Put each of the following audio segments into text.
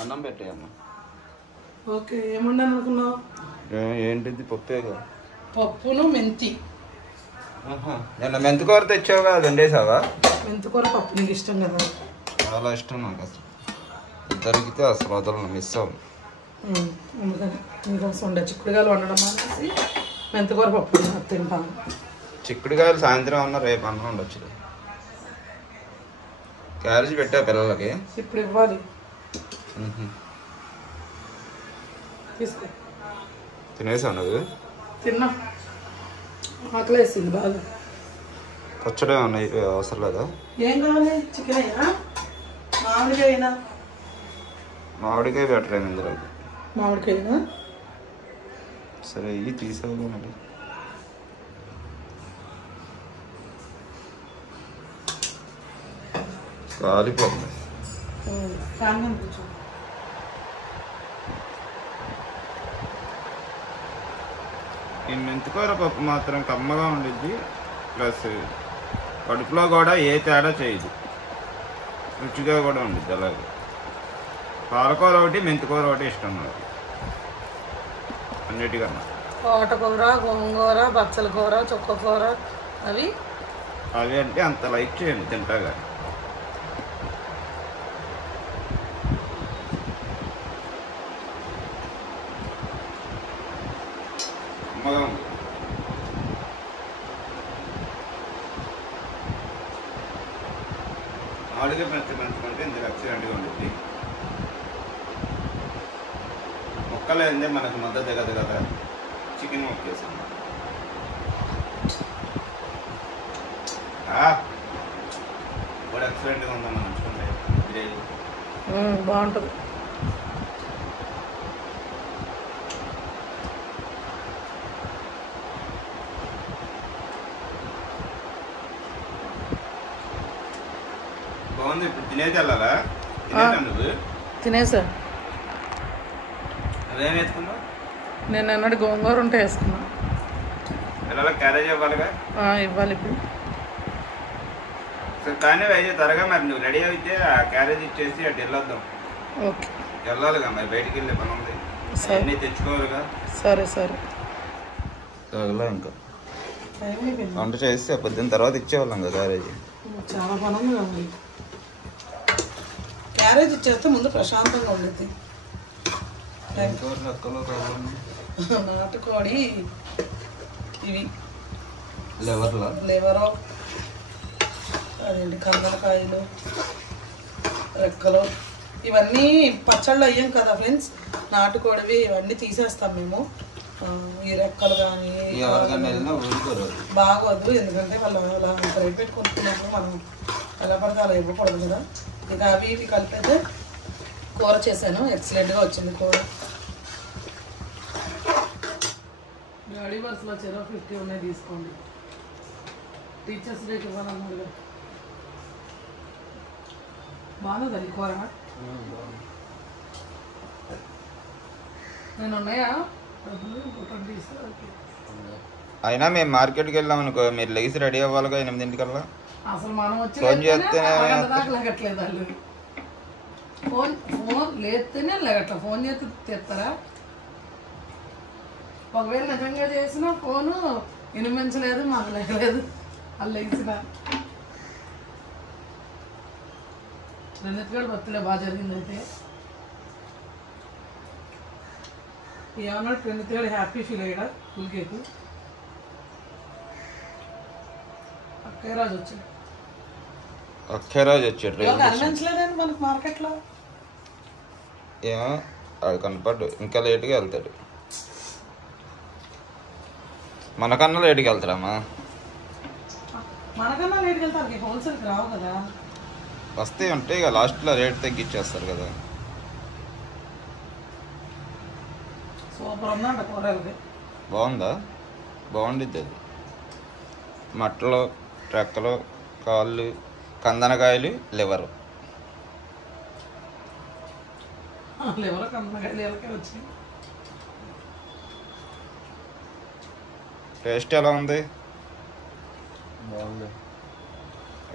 అన్నం పెట్టేయమ్మా. ఓకే, ఏముండని అనుకున్నావు? ఏంటిది? పప్పేగా. పప్పును మెంతి. నిన్న మెంతికూర తెచ్చావుగా, అది వండేసావా? మెంతికూర పప్పు నీకు ఇష్టం కదా? చాలా ఇష్టం నాకు. అసలు దొరికితే అసలు వదలను, మిస్ అవ్వను. అందుకని నీకోసం ఉండే చిక్కుడుగాయలు వండడం అనేసి మెంతికూర పప్పు తింటాను. చిక్కుడుకాయలు సాయంత్రం అన్న రేపు అన్న ఉండొచ్చు. క్యారేజ్ పెట్టా పిల్లలకి, ఇప్పుడు ఇవ్వాలి. తీసుకో. తినేసావు నువ్వు? తిన్నా, ఆకలి వేసింది బాగా. పచ్చడి ఉన్నాయి, అవసరం లేదా? ఏం కావాలి? చికెన్ అయ్యా, మామిడికాయ అయినా? మామిడికాయ బెటర్ అయింది ఇందులో. మామిడికాయనా? సరే, ఇవి తీసావు మరి. కాలిపోతుంది. కూర్చో. ఈ మెంతికూర పప్పు మాత్రం కమ్మగా ఉండిద్ది, ప్లస్ కడుపులో కూడా ఏ తేడా చేయదు, రుచిగా కూడా ఉండిద్ది. అలాగే పాలకూర ఒకటి మెంతికూర ఒకటి ఇష్టం నాకు అన్నిటికన్నా. తోటకూర, గోంగూర, బచ్చల కూర, చుక్కకూర అవి అంటే అంత లైక్ చేయండి, తింటా కానీ. కమ్మగా ఉంది. ఆడిగా పెంచుకుంటే ఇందులో ఎక్సలెంట్గా ఉంటుంది. ముక్కలేందే మనకు మద్దతు దిగదు కదా, చికెన్ ముక్క వేసాం. కూడా ఎక్సలెంట్గా ఉందమ్మా, ఉంచుకుంటే గ్రేవీ బాగుంటుంది. బాగుంది. ఇప్పుడు తినేది వెళ్ళాలా? తినేదా నువ్వు? తినేసా. అదేం వేసుకున్నావు? నేను అన్నట్టు గోంగూర ఉంటే వేసుకున్నా. పిల్లల క్యారేజ్ ఇవ్వాలిగా? ఇవ్వాలి ఇప్పుడు. సరే కానీ అయితే త్వరగా మరి నువ్వు రెడీ అయితే ఆ క్యారేజ్ ఇచ్చేసి అటు వెళ్ళొద్దాం. ఓకే, వెళ్ళాలిగా మరి, బయటికి వెళ్ళే పని ఉంది, అన్నీ తెచ్చుకోవాలిగా. సరే సరే. తగలా ఇంకా వంట చేస్తే పొద్దున్న తర్వాత ఇచ్చేవాళ్ళం కదా క్యారేజ్. చాలా పని ఉంది కదా. క్యారేజ్ ఇచ్చేస్తే ముందు ప్రశాంతంగా ఉండేది. నాటుకోడి ఇవి లివరు, అదేంటి కందనకాయలు, రెక్కలు, ఇవన్నీ పచ్చళ్ళు అయ్యాం కదా ఫ్రెండ్స్. నాటుకోడివి ఇవన్నీ తీసేస్తాం మేము. ఈ రెక్కలు కానీ బాగోదు, ఎందుకంటే వాళ్ళు అలా రేట్ పెట్టుకుంటున్నప్పుడు మనం ఎలా పడితే అలా ఇవ్వకూడదు కదా. ఇక అవి ఇవి కలిపితే కూర చేశాను, ఎక్సలెంట్గా వచ్చింది కూర. గాడి బస్సులో 50 ఉన్నాయి, తీసుకోండి. టీచర్స్ డేకి ఇవ్వాలన్నారు కదా. బాగుంది అది కూర. నేను ఉన్నాయా డబ్బులు? అయినా మేము మార్కెట్కి వెళ్ళాం అనుకో, మీరు లెగిసి రెడీ అవ్వాలిగా 8 అసలు మనం వచ్చి ఫోన్ చేస్తే లెగట్లేదు వాళ్ళు. ఫోన్ లేస్తేనే లెగట్ల. ఫోన్ చేస్తే తెస్తారా? ఒకవేళ నిజంగా చేసిన ఫోను వినిపించలేదు, మాకు లేగలేదు, వాళ్ళు లెగిసిన. రెండెత్తుగాడు బర్త్డే బాగా జరిగింది. అయితే ఏమన్నాడు రెండెత్తుగాడు? హ్యాపీ ఫీల్ అయ్యాడా? Full cake. అక్కయ్యరాజు వచ్చాడు. అక్షరాజ్ వచ్చాడు. కనిపించలేదండి మనకు మార్కెట్లో. ఏమో అది కనపడ్డు, ఇంకా లేటుగా వెళ్తాడు. మనకన్నా లేటుగా వెళ్తాడమ్మా. మనకన్నా లేటుగా వెళ్తారు, హోల్సేల్కి రావు కదా. వస్తే ఉంటాయి ఇక లాస్ట్లో రేట్ తగ్గించేస్తారు కదా. సూపర్ ఉందంట కూరలకి. బాగుందా? బాగుండిద్ది అది. మట్టలు, రెక్కలు, కాళ్ళు, కందనకాయలు, లివరు. లివర్ కందనకాయలు లివర్కే వచ్చింది. టేస్ట్ ఎలా ఉంది? బాగుంది,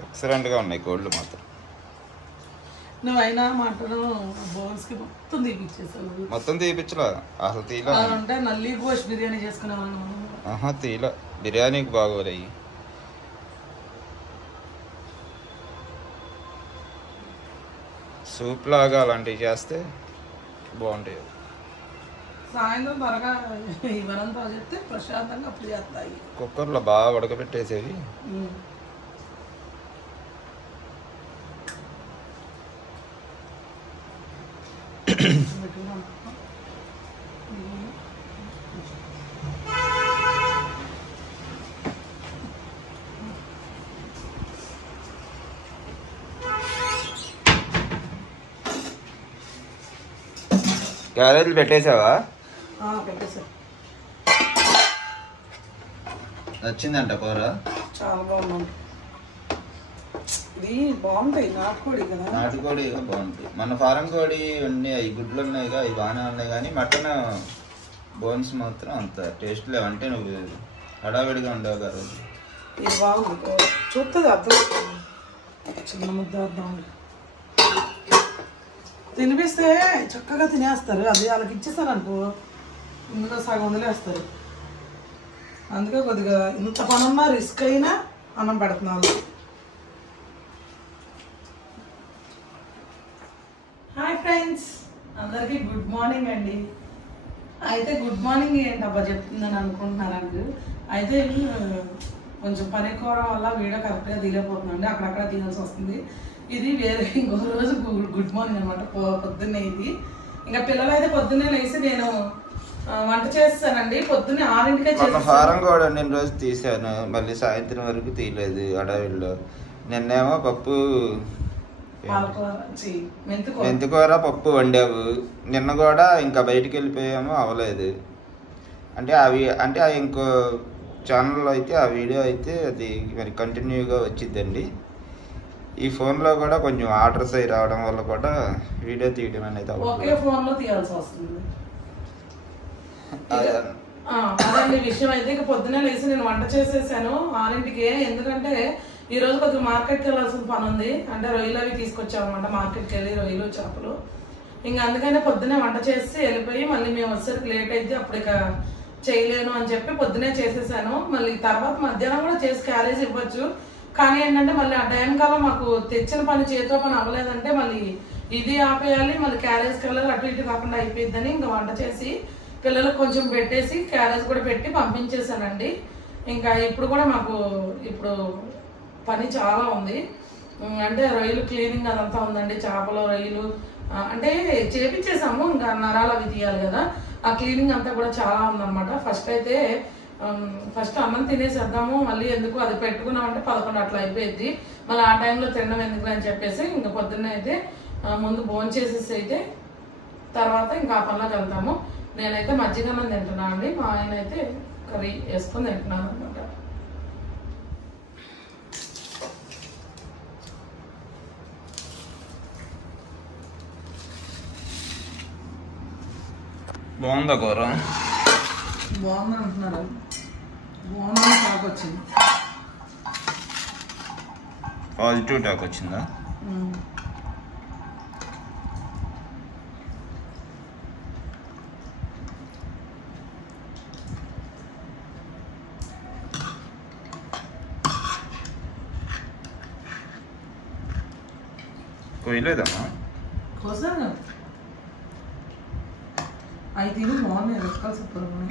ఎక్సలెంట్గా ఉన్నాయి కోళ్ళు మాత్రం. నువ్వైనా మటన్ బోన్స్కి మొత్తం తీపిచ్చేసావు. మొత్తం తీపిచ్చలా అసలు తీలా అంటే నల్లి గోష్ బిర్యానీ చేసుకునేవాళ్ళం. ఆహా తీలా బిర్యానీకి బాగోరయ్యి. సూప్ లాగా అలాంటివి చేస్తే బాగుంటాయి. సాయంత్రం త్వరగా ఇవరంతా చెప్తే ప్రశాంతంగా అప్పుడు చేస్తాయి. కుక్కర్లో బాగా ఉడకబెట్టేసేవి. క్యారెట్లు పెట్టేసావా? పెట్టేసా. నచ్చిందంట కూర? చాలా బాగుంది. ఇది బాగుంటాయి నాటుకోడి కదా. నాటుకోడి బాగుంటాయి. మన ఫారం కోడి అన్నీ అవి గుడ్లు ఉన్నాయిగా, అవి బాగానే ఉన్నాయి. కానీ మటన్ బోన్స్ మాత్రం అంత టేస్ట్ లేవు. అంటే నువ్వు హడావిడిగా ఉండవు కదా. ఇది బాగుంది. చూస్తుంది అర్థం. చిన్న ముద్ద అర్థం తినిపిస్తే చక్కగా తినేస్తారు. అది వాళ్ళకి ఇచ్చేస్తారు అనుకో, ఇందులో సగం వదిలేస్తారు. అందుకే కొద్దిగా ఇంత పనున్నా రిస్క్ అయినా అన్నం పెడుతున్నాను. హాయ్ ఫ్రెండ్స్, అందరికీ గుడ్ మార్నింగ్ అండి. అయితే గుడ్ మార్నింగ్ ఏంటబ్బా చెప్తుందని అనుకుంటున్నారండి. అయితే కొంచెం పని ఎక్కువ వల్ల వీడియో కరెక్ట్గా తీయలేకపోతుందండి, అక్కడక్కడ తీయాల్సి వస్తుంది. ఇది వేరే ఇంకో రోజు గుడ్ మార్నింగ్ అనమాట. పొద్దున్నే ఇది ఇంకా పిల్లలు అయితే పొద్దున్నే లేచి నేను వంట చేస్తానండి. పొద్దున్నే 6ంటికే చేస్తాను. ఫారం కూడా నేను రోజు తీసాను, మళ్ళీ సాయంత్రం వరకు తీయలేదు అడవిలో. నిన్నేమో పప్పు మెంతికూర పప్పు వండావు. నిన్న కూడా ఇంకా బయటికి వెళ్ళిపోయాము, అవ్వలేదు. అంటే అవి ఇంకో ఛానల్లో అయితే ఆ వీడియో అయితే అది మరి కంటిన్యూగా వచ్చిద్దండి. ఈ ఫోన్లో కూడా కొంచెం ఆర్డర్స్ అయి రావడం వల్ల కూడా వీడియో తీయడం అనేది ఒకే ఫోన్లో తీయాల్సి వస్తుంది. అదండి విషయం. అయితే ఇక పొద్దున్నే లేచి నేను వంట చేసేసాను 6ంటికి. ఎందుకంటే ఈ రోజు కొద్దిగా మార్కెట్కి వెళ్ళాల్సిన పని ఉంది. అంటే రొయ్యలు అవి తీసుకొచ్చామన్నమాట, మార్కెట్కి వెళ్ళి రొయ్యలు చేపలు. ఇంకా అందుకనే పొద్దున్నే వంట చేసి వెళ్ళిపోయి మళ్ళీ మేము వచ్చేసరికి లేట్ అయితే అప్పుడు ఇక చేయలేను అని చెప్పి పొద్దునే చేసేసాను. మళ్ళీ తర్వాత మధ్యాహ్నం కూడా చేసి క్యారేజ్ ఇవ్వచ్చు. కానీ ఏంటంటే మళ్ళీ ఆ టైం కల్లా మాకు తెచ్చిన పని చేతితో పని అవ్వలేదంటే మళ్ళీ ఇది ఆపేయాలి, మళ్ళీ క్యారేజ్కి వెళ్ళాలి, అటు ఇటు కాకుండా అయిపోయిద్దని ఇంకా వంట చేసి పిల్లలకు కొంచెం పెట్టేసి క్యారేజ్ కూడా పెట్టి పంపించేసానండి. ఇంకా ఇప్పుడు కూడా మాకు ఇప్పుడు పని చాలా ఉంది. అంటే రొయ్యలు క్లీనింగ్ అదంతా ఉందండి. చేపలు రొయ్యలు అంటే చేపించేసాము, ఇంకా నరాలు అవి తీయాలి కదా. ఆ క్లీనింగ్ అంతా కూడా చాలా ఉందన్నమాట. ఫస్ట్ అన్నం తినేసేద్దాము, మళ్ళీ ఎందుకు అది పెట్టుకున్నామంటే 11 అట్లా అయిపోయింది. మళ్ళీ ఆ టైంలో తినడం ఎందుకు అని చెప్పేసి ఇంకా పొద్దున్నే అయితే ముందు భోజనం చేసేసి అయితే తర్వాత ఇంకా ఆ పనిలోకి వెళ్తాము. నేనైతే మజ్జిగన్నం తింటున్నాను అండి, మా ఆయన అయితే కర్రీ వేసుకొని తింటున్నాను అనమాట. బాగుందా కూర? బాగుంది అంటున్నారు. బాగుందని టాక్ వచ్చింది. పాజిటివ్ టాక్ వచ్చిందా? కొయ్యలేదమ్మా? కోసాను. అవి తిని బాగున్నాయి, రెక్కలు సూపర్ ఉన్నాయి.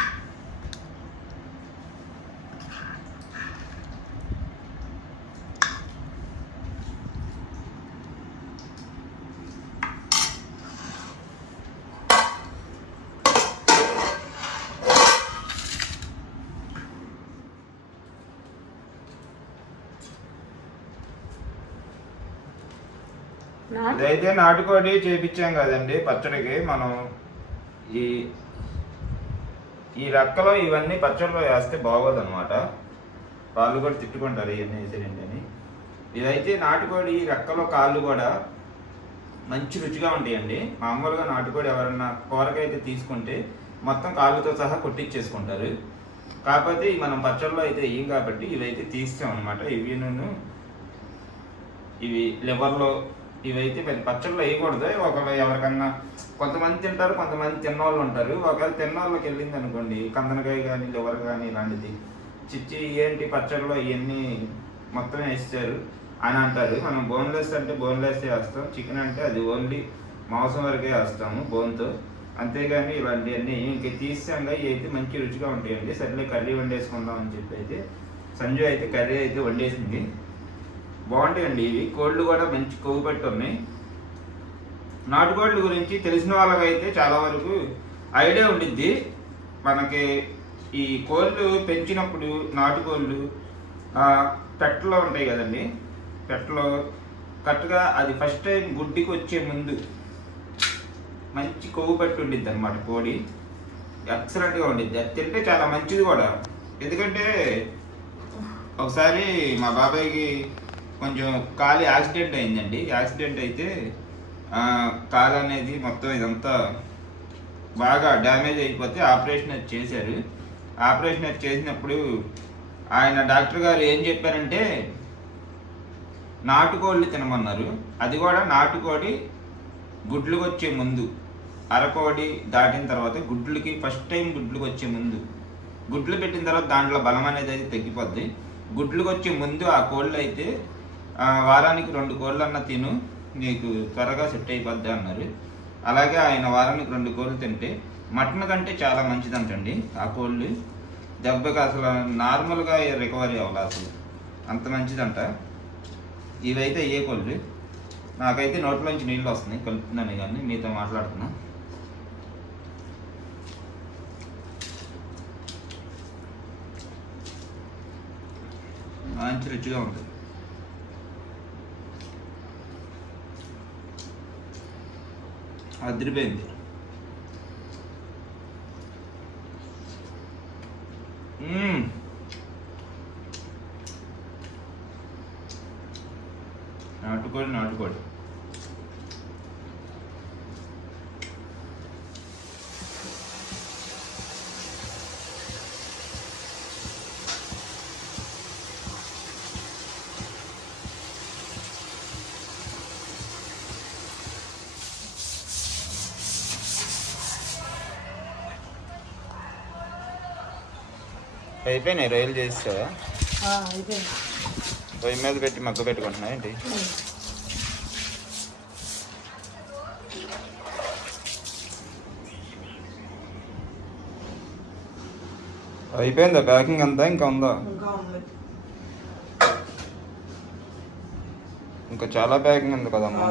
ఇదైతే నాటుకోడి చేపించాం కదండి పచ్చడికి. మనం ఈ రెక్కలో ఇవన్నీ పచ్చడిలో వేస్తే బాగోదు అనమాట. వాళ్ళు కూడా తిట్టుకుంటారు ఇవన్నీ వేసేయండి. ఇదైతే నాటుకోడి రెక్కలో కాళ్ళు కూడా మంచి రుచిగా ఉంటాయండి. మామూలుగా నాటుకోడి ఎవరన్నా కూరకైతే తీసుకుంటే మొత్తం కాళ్ళతో సహా కొట్టించేసుకుంటారు. కాకపోతే మనం పచ్చడిలో అయితే వేయం కాబట్టి ఇవైతే తీస్తాం అనమాట. ఇవి లివర్లో ఇవైతే పెద్ద పచ్చళ్ళు వేయకూడదు. ఒకవేళ ఎవరికన్నా కొంతమంది తింటారు, కొంతమంది తిన్నవాళ్ళు ఉంటారు. ఒకవేళ తిన్నవాళ్ళకి వెళ్ళింది అనుకోండి, కందనకాయ కానీ లివర్ కానీ ఇలాంటిది చిచ్చి ఏంటి పచ్చళ్ళలో ఇవన్నీ మొత్తం వేస్తారు అని అంటారు. మనం బోన్లెస్ అంటే బోన్లెస్ వేస్తాం, చికెన్ అంటే అది ఓన్లీ మాంసం వరకే వేస్తాము బోన్తో, అంతేగాని ఇలాంటివన్నీ ఇంక తీసాంగా ఇవి అయితే మంచి రుచిగా ఉంటాయండి. సర్లే కర్రీ వండేసుకుందాం అని చెప్పి అయితే సంజు అయితే కర్రీ అయితే వండేసింది. బాగుంటాయండి ఇవి. కోళ్ళు కూడా మంచి కొవ్వు పెట్టి ఉన్నాయి. నాటుకోళ్ళ గురించి తెలిసిన వాళ్ళకైతే చాలా వరకు ఐడియా ఉండిద్ది. మనకి ఈ కోళ్ళు పెంచినప్పుడు నాటుకోళ్ళు పెట్టలో ఉంటాయి కదండి, పెట్టలో కరెక్ట్గా అది ఫస్ట్ టైం గుడ్డికి వచ్చే ముందు మంచి కొవ్వు పెట్టి ఉండిద్ది అనమాట కోడి. ఎక్సలెంట్గా ఉండిద్ది. అది తింటే చాలా మంచిది కూడా. ఎందుకంటే ఒకసారి మా బాబాయ్కి కొంచెం కాలు యాక్సిడెంట్ అయిందండి. యాక్సిడెంట్ అయితే కాలు అనేది మొత్తం ఇదంతా బాగా డ్యామేజ్ అయిపోతే ఆపరేషన్ అది చేశారు. ఆపరేషన్ అది చేసినప్పుడు ఆయన డాక్టర్ గారు ఏం చెప్పారంటే నాటుకోళ్ళు తినమన్నారు. అది కూడా నాటుకోడి గుడ్లకు వచ్చే ముందు, అరకోడి దాటిన తర్వాత గుడ్లకి ఫస్ట్ టైం గుడ్లకు వచ్చే ముందు, గుడ్లు పెట్టిన తర్వాత దాంట్లో బలం అనేది అయితే తగ్గిపోద్ది. గుడ్లకు వచ్చే ముందు ఆ కోళ్ళు అయితే వారానికి 2 కోళ్ళు అన్న తిను, నీకు త్వరగా సెట్ అయిపోద్ది అన్నారు. అలాగే ఆయన వారానికి 2 కోళ్ళు తింటే మటన్ కంటే చాలా మంచిదంటండి. ఆ కోళ్ళు దెబ్బకి అసలు నార్మల్గా రికవరీ అవ్వాలి, అసలు అంత మంచిదంట. ఇవైతే ఏ కోళ్ళు. నాకైతే నోట్లోంచి నీళ్ళు వస్తున్నాయి కలుపుతున్నాను, కానీ మీతో మాట్లాడుతున్నా. మంచి రుచిగా ఉంటుంది. అదిరిపోయింది. నాటుకోడి అయిపోయినాయి. రొయ్యలు చేస్తావా? పొయ్యి మీద పెట్టి మగ్గ పెట్టుకుంటున్నా ఏంటి? అయిపోయిందా ప్యాకింగ్ అంతా? ఇంకా ఉందా? ఇంకా చాలా ప్యాకింగ్ ఉంది కదమ్మా.